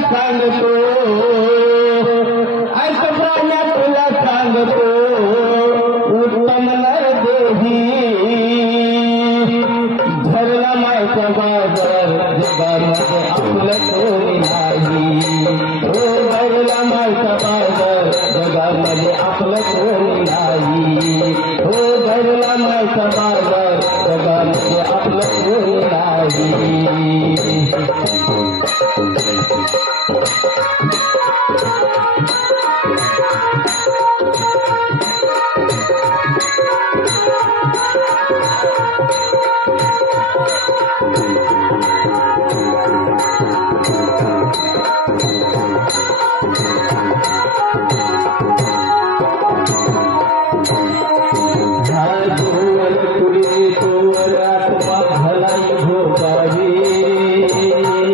सांगतो ऐकप्राण्या तुला सांगतो उत्तम नर देही धरला मायचा बाजार जगामध्ये आपलं कोणी नाही हो धरला मायचा बाजार जगामध्ये आपलं कोणी नाही हो धरला मायचा बाजार जगामध्ये आपलं कोणी नाही